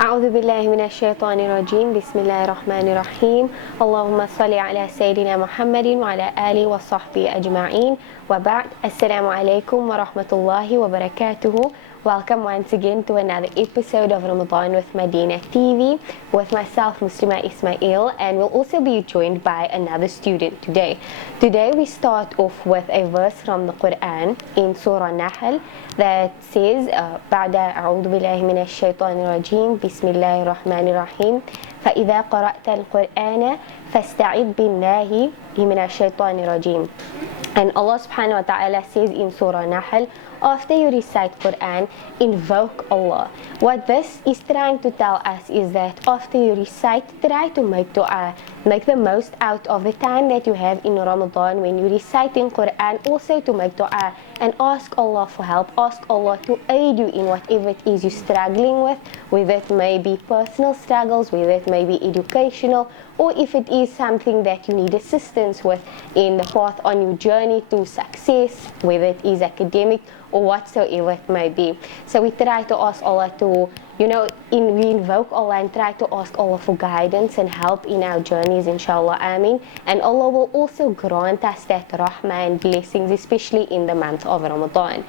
أعوذ بالله من الشيطان الرجيم بسم الله الرحمن الرحيم اللهم صل على سيدنا محمد وعلى آله وصحبه أجمعين وبعد السلام عليكم ورحمة الله وبركاته. Welcome once again to another episode of Ramadan with Madina TV with myself Muslima Ismail, and we'll also be joined by another student today. Today we start off with a verse from the Quran in Surah Nahl that says بعد أعوذ بالله من الشيطان الرجيم بسم الله الرحمن الرحيم فإذا قرأت القرآن فاستعذ بالله من الشيطان الرجيم. And Allah subhanahu wa ta'ala says in Surah Nahl, after you recite Quran, invoke Allah. What this is trying to tell us is that after you recite, try to make dua. Make the most out of the time that you have in Ramadan when you recite in Quran, also to make dua and ask Allah for help. Ask Allah to aid you in whatever it is you're struggling with, whether it may be personal struggles, whether it may be educational, or if it is something that you need assistance with in the path on your journey to success, whether it is academic or whatsoever it may be. So we try to ask Allah to, we invoke Allah and try to ask Allah for guidance and help in our journeys, inshallah, ameen. And Allah will also grant us that rahmah and blessings, especially in the month of Ramadan.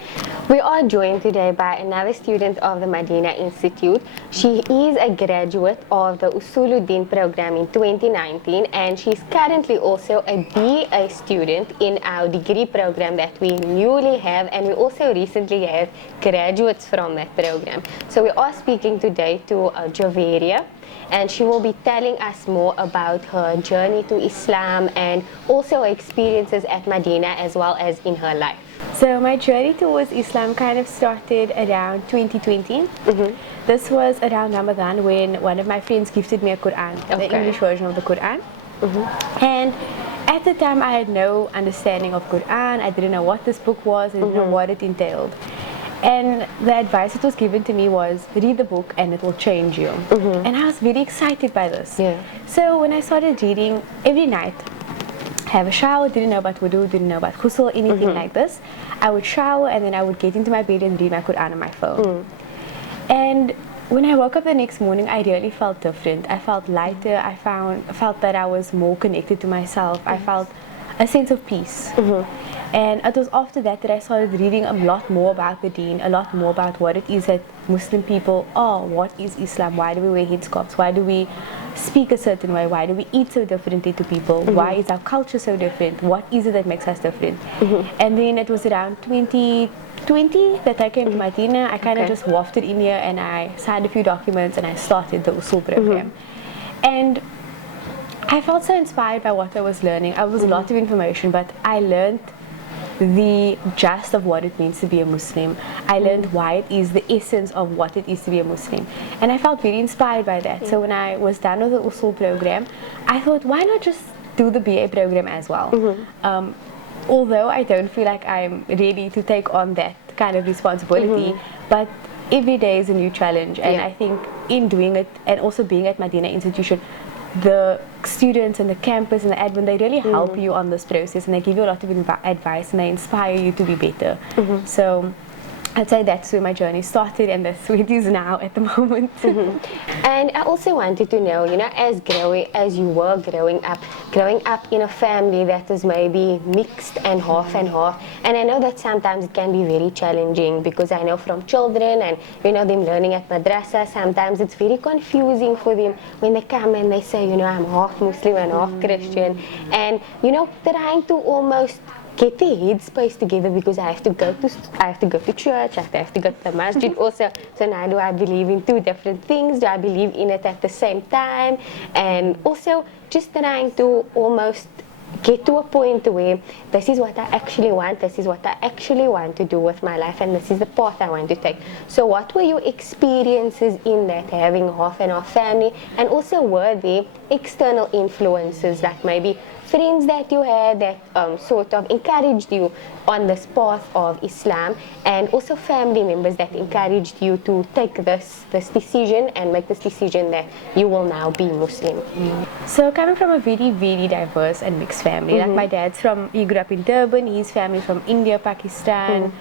We are joined today by another student of the Madina Institute. She is a graduate of the Usuluddin program in 2019, and she's currently also a BA student in our degree program that we newly have, and we also recently have graduates from that program. So we are speaking today to Javeria, and she will be telling us more about her journey to Islam and also her experiences at Madina as well as in her life. So my journey towards Islam kind of started around 2020. This was around Ramadan when one of my friends gifted me a Quran, the English version of the Quran. And at the time I had no understanding of Quran. I didn't know what this book was, I didn't know what it entailed. And the advice that was given to me was, read the book and it will change you. And I was very excited by this. So when I started reading every night, have a shower, didn't know about wudu, didn't know about ghusl, anything like this. I would shower and then I would get into my bed and read my Quran on my phone. And when I woke up the next morning, I really felt different. I felt lighter. I felt that I was more connected to myself. I felt a sense of peace. And it was after that that I started reading a lot more about the deen, a lot more about what it is that Muslim people are. What is Islam? Why do we wear headscarves? Why do we speak a certain way? Why do we eat so differently to people? Why is our culture so different? What is it that makes us different? And then it was around 2020 that I came to Madina. I kind of just wafted in here and I signed a few documents and I started the Usul program. And I felt so inspired by what I was learning. I was a lot of information, but I learned the gist of what it means to be a Muslim. I learned why it is, the essence of what it is to be a Muslim. And I felt very inspired by that. So when I was done with the Usul program, I thought, why not just do the BA program as well? Although I don't feel like I'm ready to take on that kind of responsibility, but every day is a new challenge. And I think in doing it and also being at Madina Institution, the students and the campus and the admin, they really help you on this process, and they give you a lot of advice and they inspire you to be better. So I'd say that's where my journey started, and that's where it is now at the moment. And I also wanted to know, as you were growing up in a family that was maybe mixed and half, and I know that sometimes it can be very challenging, because I know from children and them learning at madrasa, sometimes it's very confusing for them when they come and they say, I'm half Muslim and half Christian, and trying to almost get their headspace together, because I have to go to church, I have to go to the masjid also. So now, do I believe in two different things? Do I believe in it at the same time? And also just trying to almost get to a point where this is what I actually want, this is what I actually want to do with my life, and this is the path I want to take. So what were your experiences in that, having half and half family, and also were there external influences, like maybe friends that you had that sort of encouraged you on this path of Islam, and also family members that encouraged you to take this decision and make this decision that you will now be Muslim? So coming from a very, very diverse and mixed family, like my dad's he grew up in Durban, his family from India, Pakistan,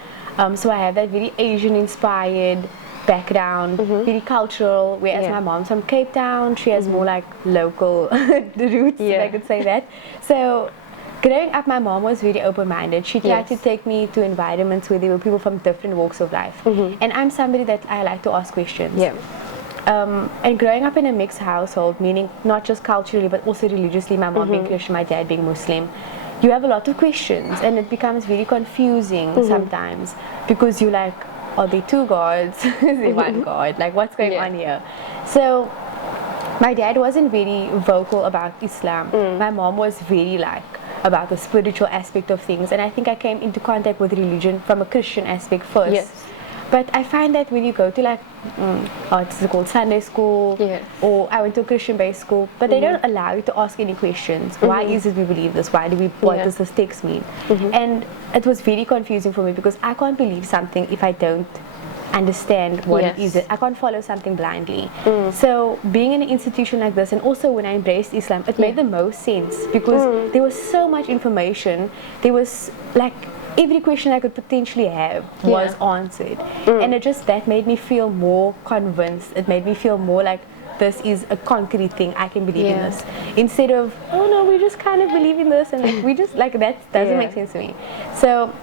so I have that very Asian inspired background, very cultural, whereas my mom's from Cape Town, she has more like local roots, if I could say that. So growing up, my mom was very open-minded. She tried to take me to environments where there were people from different walks of life. And I'm somebody that I like to ask questions. And growing up in a mixed household, meaning not just culturally but also religiously, my mom being Christian, my dad being Muslim, you have a lot of questions and it becomes very confusing sometimes, because you're like, are there two gods? Is there one God? Like, what's going on here? So my dad wasn't very vocal about Islam. My mom was very like about the spiritual aspect of things, and I think I came into contact with religion from a Christian aspect first. But I find that when you go to like, it's called Sunday school, or I went to a Christian-based school, but they don't allow you to ask any questions. Why is it we believe this? Why do we? What does this text mean? And it was very confusing for me, because I can't believe something if I don't understand what it is. I can't follow something blindly. So being in an institution like this, and also when I embraced Islam, it made the most sense, because there was so much information. There was like every question I could potentially have was answered, and that made me feel more convinced. It made me feel more like this is a concrete thing. I can believe in this, instead of, oh no, we just kind of believe in this, and like, we just like, that doesn't make sense to me. So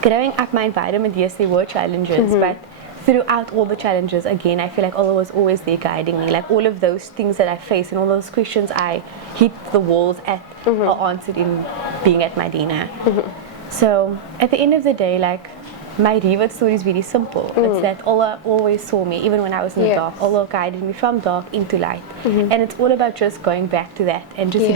growing up, my environment, yes, there were challenges, but throughout all the challenges, again, I feel like Allah was always there guiding me. Like all of those things that I faced and all those questions I hit the walls at are answered in being at Madina. So at the end of the day, like, my reward story is very simple. It's that Allah always saw me, even when I was in the dark. Allah guided me from dark into light. And it's all about just going back to that and just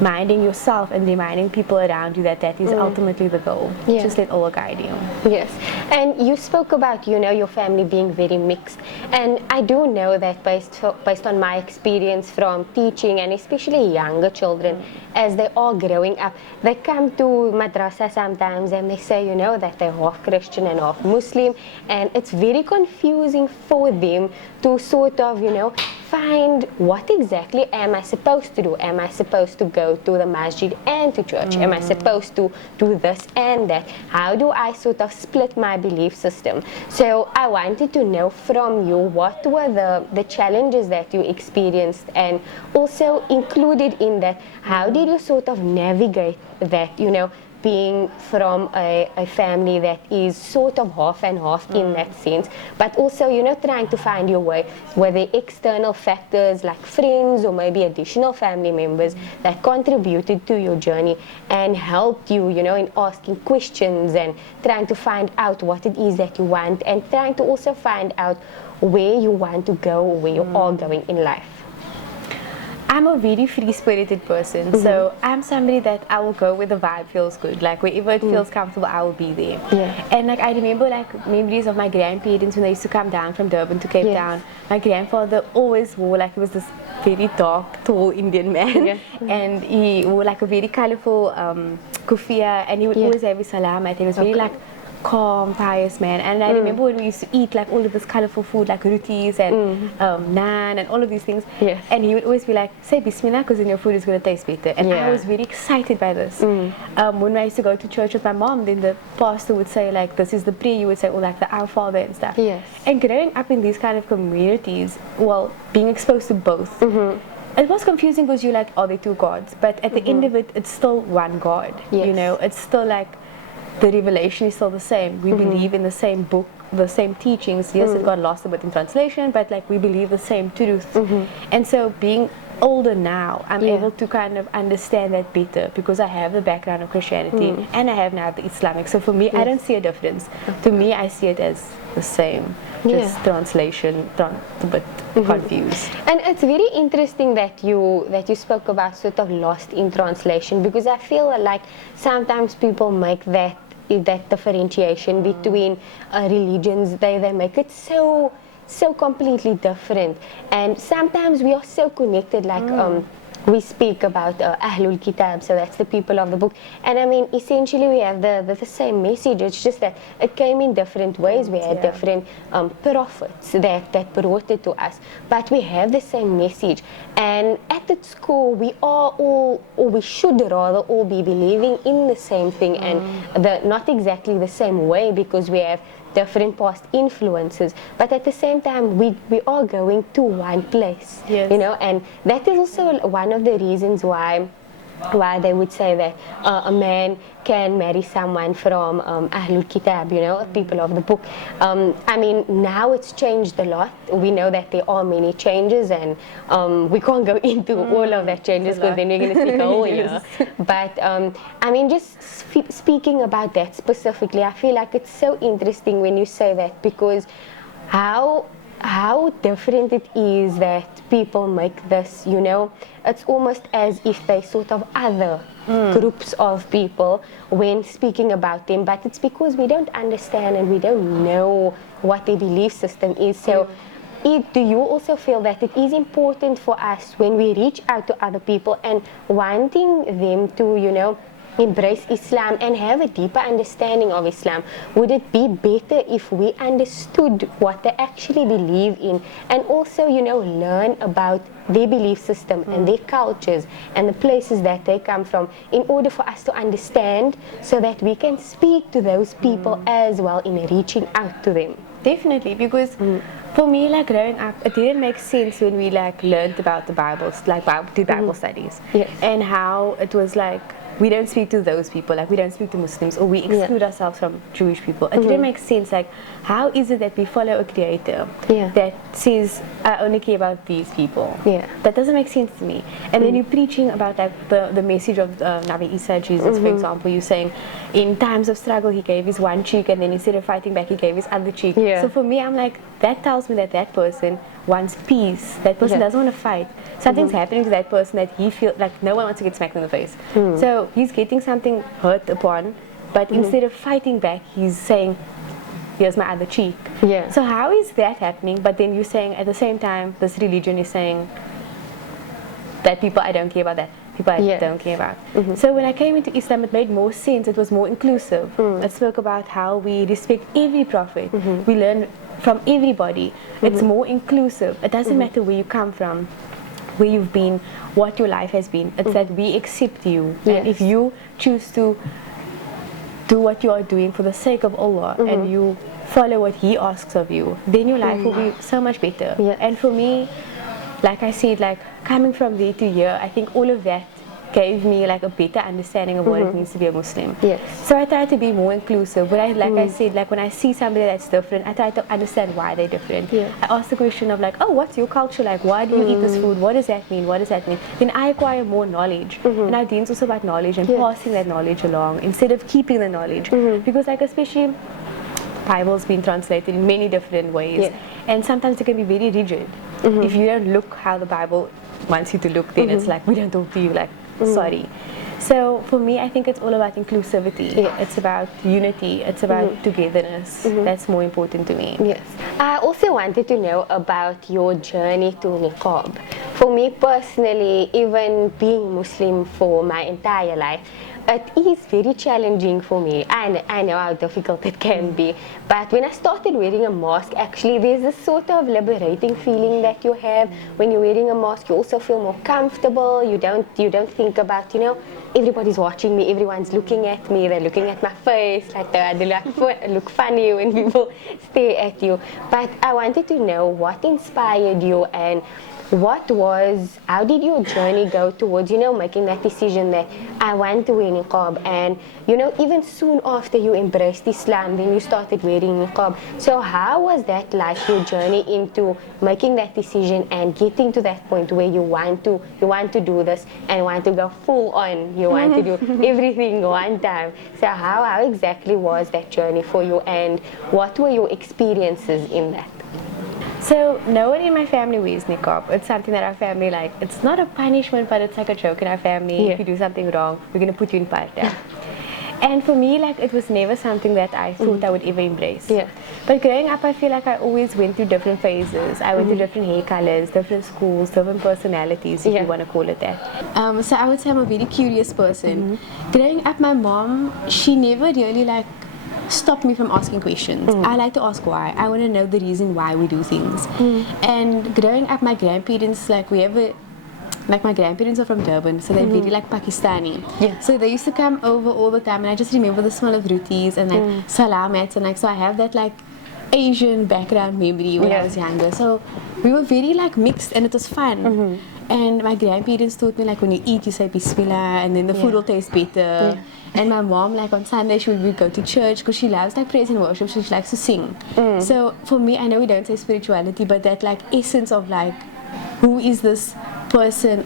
reminding yourself and reminding people around you that that is ultimately the goal. Just let Allah guide you. Yes. And you spoke about, you know, your family being very mixed. And I do know that based on my experience from teaching, and especially younger children, as they are growing up, they come to madrasa sometimes and they say, you know, that they're half Christian and half Muslim, and it's very confusing for them to sort of, you know, find what exactly am I supposed to do. Am I supposed to go to the masjid and to church? Am I supposed to do this and that? How do I sort of split my belief system? So I wanted to know from you, what were the challenges that you experienced, and also included in that, how did you sort of navigate that, you know, being from a family that is sort of half and half in that sense, but also, you know, trying to find your way, were there external factors like friends or maybe additional family members that contributed to your journey and helped you, you know, in asking questions and trying to find out what it is that you want, and trying to also find out where you want to go, where you are going in life? I'm a very free-spirited person, so I'm somebody that I will go where the vibe feels good. Like wherever it feels comfortable, I will be there. And like I remember like memories of my grandparents when they used to come down from Durban to Cape Town. My grandfather always wore, like, he was this very dark, tall Indian man, and he wore like a very colorful kufiya, and he would always have his salamat. He was very like calm, pious man. And I remember when we used to eat like all of this colorful food, like rotis and naan and all of these things, and he would always be like, say bismillah, because then your food is going to taste better. And I was very excited by this. When I used to go to church with my mom, then the pastor would say like, this is the prayer, you would say, or like the Our Father and stuff. And growing up in these kind of communities, well, being exposed to both, it was confusing, because you're like, are there two gods? But at the end of it, it's still one God. You know, it's still like, the revelation is still the same. We believe in the same book, the same teachings. Yes, it got lost a bit in translation, but like we believe the same truth. And so being older now, I'm able to kind of understand that better, because I have the background of Christianity and I have now the Islamic. So for me, I don't see a difference. To me, I see it as the same. Just translation, a bit confused. And it's very interesting that you spoke about sort of lost in translation, because I feel like sometimes people make that differentiation between religions. They make it so completely different, and sometimes we are so connected, like we speak about Ahlul Kitab, so that's the people of the book, and I mean essentially we have the same message. It's just that it came in different ways. We had different prophets that brought it to us, but we have the same message. And at its core, we are all, or we should rather all be believing in the same thing, and not exactly the same way, because we have different past influences, but at the same time we are going to one place, Yes. you know, and that is also one of the reasons why they would say that a man can marry someone from Ahlul Kitab, you know, people of the book. I mean, now it's changed a lot. We know that there are many changes, and we can't go into all of that changes because then we're going to speak a whole year. But I mean, just speaking about that specifically, I feel like it's so interesting when you say that, because how different it is that people make this, you know. It's almost as if they sort of other groups of people when speaking about them, but it's because we don't understand and we don't know what their belief system is. So do you also feel that it is important for us when we reach out to other people and wanting them to, you know, embrace Islam and have a deeper understanding of Islam, would it be better if we understood what they actually believe in, and also, you know, learn about their belief system and their cultures and the places that they come from, in order for us to understand, so that we can speak to those people as well in reaching out to them? Definitely, because for me, like growing up, it didn't make sense when we like learned about the Bibles, like Bible studies, Yes. and how it was like we don't speak to those people, like we don't speak to Muslims, or we exclude ourselves from Jewish people. It didn't make sense. Like, how is it that we follow a creator that says, I only care about these people? That doesn't make sense to me. And then you're preaching about like the message of Nabi Isa, Jesus, for example. You're saying in times of struggle he gave his one cheek, and then instead of fighting back he gave his other cheek. So for me, I'm like, that tells me that that person wants peace. That person doesn't want to fight. Something's happening to that person that he feels like no one wants to get smacked in the face. So he's getting something hurt upon, but instead of fighting back, he's saying, here's my other cheek. So how is that happening? But then you're saying at the same time, this religion is saying that people I don't care about that. People I don't care about. So when I came into Islam, it made more sense. It was more inclusive. It spoke about how we respect every prophet. We learn from everybody. It's more inclusive. It doesn't matter where you come from, where you've been, what your life has been. It's that we accept you. And if you choose to do what you are doing for the sake of Allah, and you follow what He asks of you, then your life will be so much better. And for me, like I said, like coming from there to here, I think all of that gave me like a better understanding of what it means to be a Muslim. So I try to be more inclusive. But I said, like when I see somebody that's different, I try to understand why they're different. I ask the question of like, oh, what's your culture like? Why do you eat this food? What does that mean? What does that mean? Then I acquire more knowledge. And our deen's also about knowledge and passing that knowledge along instead of keeping the knowledge. Because like especially Bible's been translated in many different ways. And sometimes it can be very rigid. If you don't look how the Bible wants you to look, then it's like, we don't talk to you, like, sorry. So for me, I think it's all about inclusivity. It's about unity. It's about togetherness. That's more important to me. I also wanted to know about your journey to niqab. For me personally, even being Muslim for my entire life, it is very challenging for me. I know how difficult it can be, but when I started wearing a mask, actually there's this sort of liberating feeling that you have when you're wearing a mask. You also feel more comfortable. You don't think about, you know, everybody's watching me, everyone's looking at me, they're looking at my face, like they look funny when people stare at you. But I wanted to know what inspired you, and how did your journey go towards, you know, making that decision that I want to wear niqab? And, you know, even soon after you embraced Islam, then you started wearing niqab. So how was that like, your journey into making that decision and getting to that point where you want to do this and want to go full on, you want to do everything one time? So how exactly was that journey for you, and what were your experiences in that? So nobody in my family wears niqab. It's something that our family, like, it's not a punishment, but it's like a joke in our family. If you do something wrong, we're going to put you in parda. And for me, like, it was never something that I thought I would ever embrace. But growing up, I feel like I always went through different phases. I went through different hair colors, different schools, different personalities, if you want to call it that. So I would say I'm a very curious person. Growing up, my mom, she never really like stopped me from asking questions. I like to ask why. I want to know the reason why we do things. And growing up, my grandparents, like, we have a like my grandparents are from Durban, so they're very like Pakistani. Yeah. So they used to come over all the time, and I just remember the smell of rotis and like salamats, and like so I have that like Asian background memory when I was younger. So we were very like mixed, and it was fun. And my grandparents taught me like when you eat, you say Bismillah, and then the food will taste better. And my mom, like on Sunday, she would go to church because she loves like praise and worship, so she likes to sing. So for me, I know we don't say spirituality, but that like essence of like, who is this person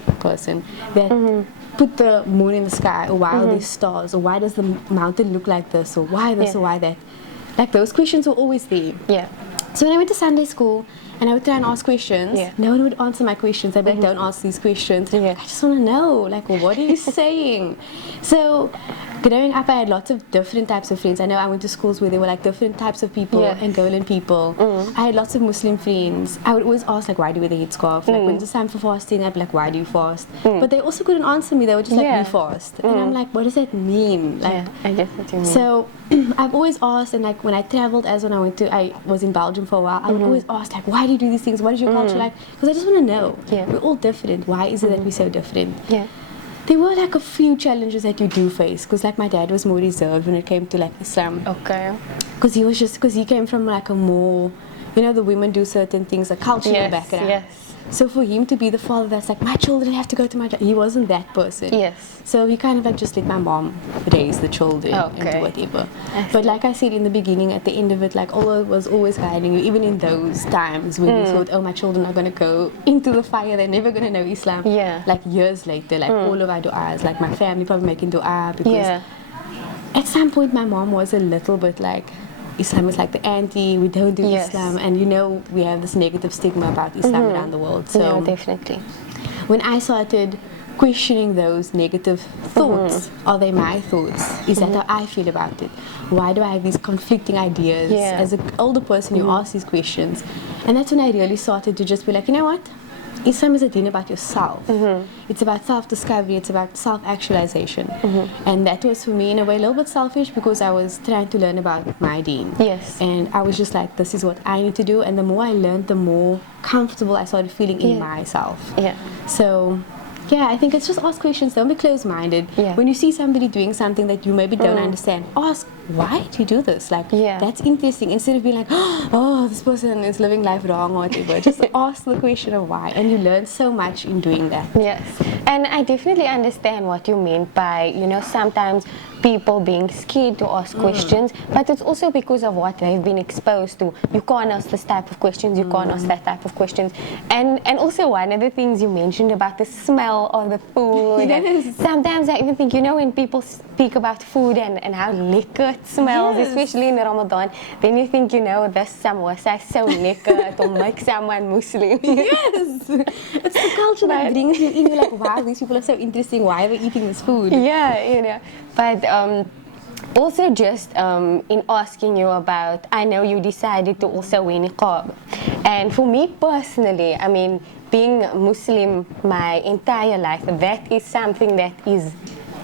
that put the moon in the sky, or why are there stars, or why does the mountain look like this, or why this, or why that? Like those questions were always there. Yeah. So when I went to Sunday school, and I would try and ask questions, no one would answer my questions. I'd be like, don't ask these questions. I just want to know, like, what are you saying? So growing up, I had lots of different types of friends. I know I went to schools where there were like different types of people, Angolan people. I had lots of Muslim friends. I would always ask, like, why do you wear the headscarf? Like, when's the time for fasting? I'd be like, why do you fast? But they also couldn't answer me. They were just like, we fast. And I'm like, what does that mean? Like, I guess what you mean. So I've always asked, and like when I traveled, I was in Belgium for a while, I would always ask, like, why do you do these things? What is your culture like? Because I just want to know. We're all different. Why is it that we're so different? There were like a few challenges that you do face, because like my dad was more reserved when it came to like Islam. Okay. Because he came from like a more, you know, the women do certain things, a cultural background. Yes. So for him to be the father that's like, my children have to go to my he wasn't that person. Yes. So he kind of like just let my mom raise the children and do whatever. But like I said in the beginning, at the end of it, like Allah was always guiding you, even in those times when you thought, oh, my children are going to go into the fire, they're never going to know Islam. Like years later, like all of our du'as, like my family probably making du'a, because at some point my mom was a little bit like, Islam is like the anti, we don't do Islam, and you know we have this negative stigma about Islam around the world. So definitely. When I started questioning those negative thoughts, are they my thoughts? Is that how I feel about it? Why do I have these conflicting ideas? As an older person, you ask these questions, and that's when I really started to just be like, you know what? Islam is a deen about yourself. It's about self-discovery, it's about self-actualization. And that was for me in a way a little bit selfish, because I was trying to learn about my deen. And I was just like, this is what I need to do. And the more I learned, the more comfortable I started feeling in myself. So I think it's just ask questions, don't be closed-minded. When you see somebody doing something that you maybe don't understand, ask, why do you do this? Like, that's interesting. Instead of being like, oh, this person is living life wrong or whatever. Just ask the question of why, and you learn so much in doing that. Yes, and I definitely understand what you mean by, you know, sometimes people being scared to ask questions, but it's also because of what they've been exposed to. You can't ask this type of questions, you can't ask that type of questions. And also one of the things you mentioned about the smell of the food. Sometimes I even think, you know, when people speak about food and how liquor it smells, especially in Ramadan, then you think, you know, this samosa is so liquor, it will make someone Muslim. It's the culture that brings you in. You're like, wow, these people are so interesting, why are they eating this food? You know, but also just in asking you about, I know you decided to also wear niqab, and for me personally, I mean, being Muslim my entire life, that is something that is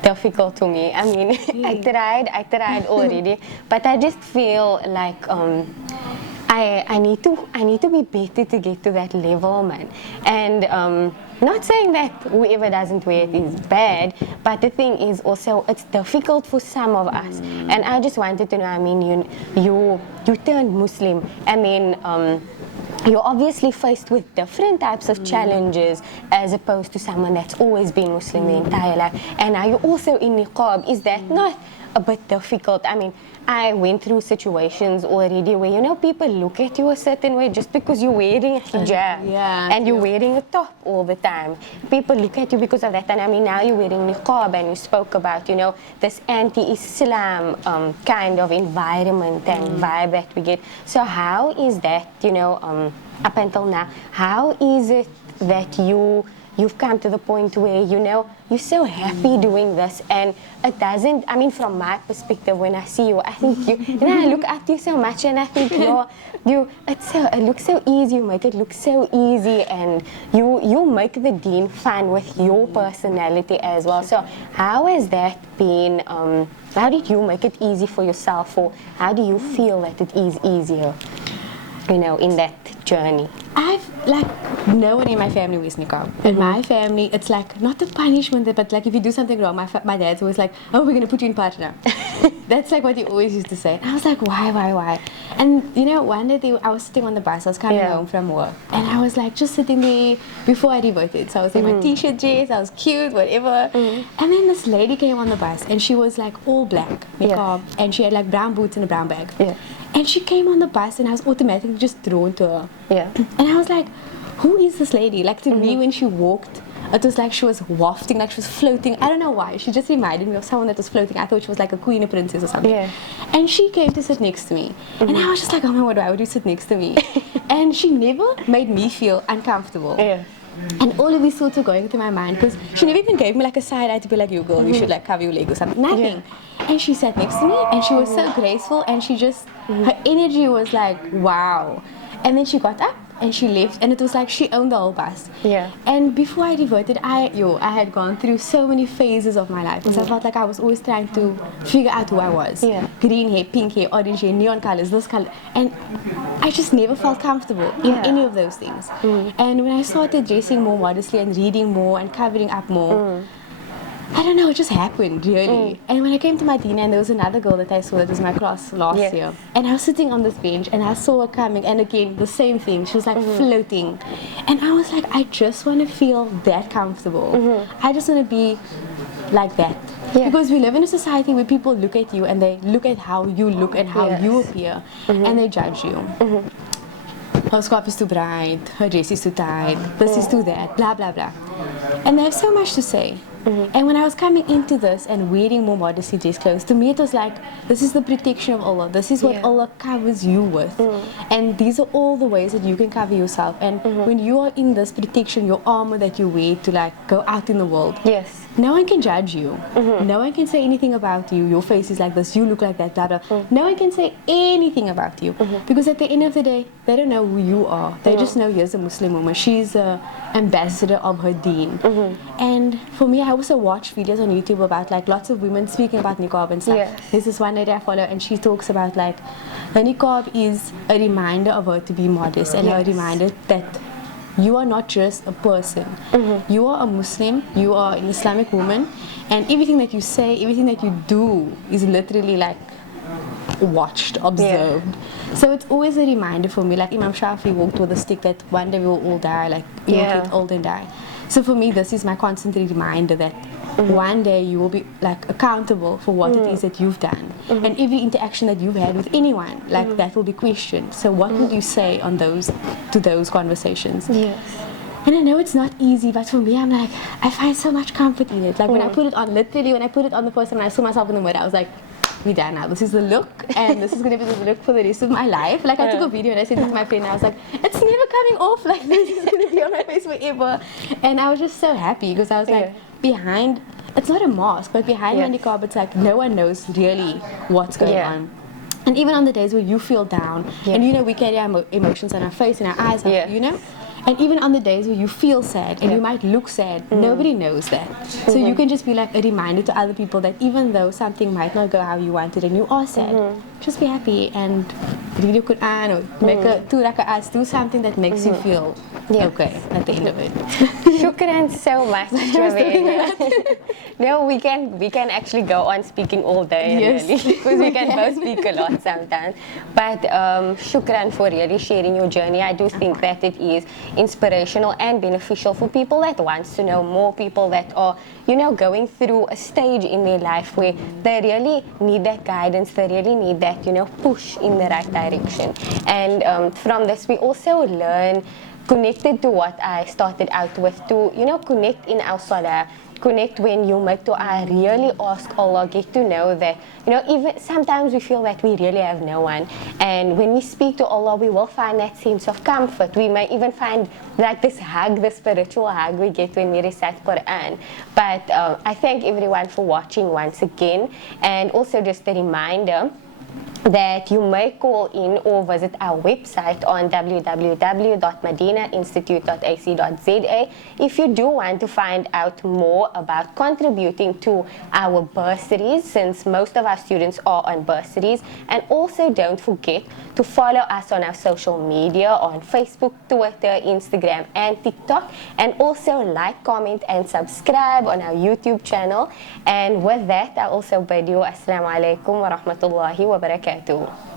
difficult to me. I mean, I tried already, but I just feel like I need to be better to get to that level, man. And not saying that whoever doesn't wear it is bad, but the thing is also it's difficult for some of us. And I just wanted to know, I mean, you turned Muslim, and then you're obviously faced with different types of challenges as opposed to someone that's always been Muslim their entire life. And now you're also in niqab. Is that not a bit difficult? I mean, I went through situations already where, you know, people look at you a certain way just because you're wearing a hijab and you're wearing a top all the time. People look at you because of that. And I mean, now you're wearing niqab, and you spoke about, you know, this anti-Islam kind of environment and vibe that we get. So how is that, you know, up until now, how is it that you've come to the point where, you know, you're so happy doing this, and it doesn't, I mean, from my perspective, when I see you, I think you know, I look up to you so much, and I think it looks so easy, you make it look so easy, and you make the deen fun with your personality as well. So how has that been, how did you make it easy for yourself, or how do you feel that it is easier, you know, in that journey? I've, like, no one in my family wears niqab. In my family, it's like not a punishment, but like if you do something wrong, my dad's always like, oh, we're gonna put you in parda. That's like what he always used to say. And I was like, why? And you know, one day I was sitting on the bus. I was coming home from work, and I was like just sitting there before I reverted. So I was in my t-shirt dress. I was cute, whatever. And then this lady came on the bus, and she was like all black niqab, and she had like brown boots and a brown bag. And she came on the bus, and I was automatically just drawn to her. And I was like, who is this lady? Like to me, when she walked, it was like she was wafting, like she was floating. I don't know why. She just reminded me of someone that was floating. I thought she was like a queen or princess or something. And she came to sit next to me. And I was just like, oh my God, why would you sit next to me? And she never made me feel uncomfortable. And all of these thoughts were going through my mind because she never even gave me like a side eye to be like, you girl, you should like cover your leg or something. Nothing. And she sat next to me and she was so graceful and she just, her energy was like, wow. And then she got up and she left, and it was like she owned the whole bus. And before I reverted, I had gone through so many phases of my life because I felt like I was always trying to figure out who I was. Green hair, pink hair, orange hair, neon colors, this color, and I just never felt comfortable in any of those things. And when I started dressing more modestly and reading more and covering up more, I don't know, it just happened, really. And when I came to Madina, and there was another girl that I saw that was my class last year, and I was sitting on this bench, and I saw her coming, and again, the same thing, she was like floating. And I was like, I just want to feel that comfortable. I just want to be like that. Because we live in a society where people look at you, and they look at how you look and how you appear, and they judge you. Her scarf is too bright, her dress is too tight, this is too that, blah, blah, blah. And they have so much to say. And when I was coming into this and wearing more modesty dress clothes, to me it was like, this is the protection of Allah. This is what Allah covers you with. And these are all the ways that you can cover yourself. And when you are in this protection, your armor that you wear to like go out in the world, no one can judge you. No one can say anything about you. Your face is like this, you look like that, blah, blah. No one can say anything about you. Because at the end of the day, they don't know who you are. They just know here's a Muslim woman. She's an ambassador of her deen. And for me, I also watch videos on YouTube about like lots of women speaking about niqab and stuff. There's this one lady I follow, and she talks about like the niqab is a reminder of her to be modest and a reminder that you are not just a person. You are a Muslim, you are an Islamic woman, and everything that you say, everything that you do is literally like watched, observed. So it's always a reminder for me, like Imam Shafi walked with a stick that one day we will all die, like you will get old and die. So for me, this is my constant reminder that one day you will be like accountable for what it is that you've done. And every interaction that you've had with anyone, like that will be questioned. So what will you say on those conversations? And I know it's not easy, but for me, I'm like, I find so much comfort in it. Like when I put it on, literally when I put it on the first time and I saw myself in the mirror, I was like, we done now. This is the look, and this is going to be the look for the rest of my life. Like I took a video and I sent it to my friend, and I was like, it's never coming off. Like this is going to be on my face forever. And I was just so happy because I was like, behind, it's not a mask, but behind my niqab, it's like no one knows really what's going on. And even on the days where you feel down, and you know, we carry our emotions on our face and our eyes, you know. And even on the days where you feel sad and you might look sad, nobody knows that. So you can just be like a reminder to other people that even though something might not go how you wanted and you are sad, just be happy and read your Quran or make a 2 rak'ahs, do something that makes you feel okay at the end of it. Shukran so much, Javed. No, we can actually go on speaking all day, really, because we can both speak a lot sometimes. But shukran for really sharing your journey. I do think that it is inspirational and beneficial for people that wants to know more, people that are, you know, going through a stage in their life where they really need that guidance, they really need that, you know, push in the right direction. And from this, we also learn, connected to what I started out with, to, you know, connect in our salah, connect when you make dua, really ask Allah, get to know that, you know, even sometimes we feel that we really have no one, and when we speak to Allah, we will find that sense of comfort. We may even find like this hug, the spiritual hug we get when we recite Quran. But I thank everyone for watching once again, and also just a reminder that you may call in or visit our website on www.madinainstitute.ac.za if you do want to find out more about contributing to our bursaries, since most of our students are on bursaries. And also don't forget to follow us on our social media on Facebook, Twitter, Instagram and TikTok, and also like, comment and subscribe on our YouTube channel. And with that, I also bid you Assalamu alaikum wa rahmatullahi wa barakatuh.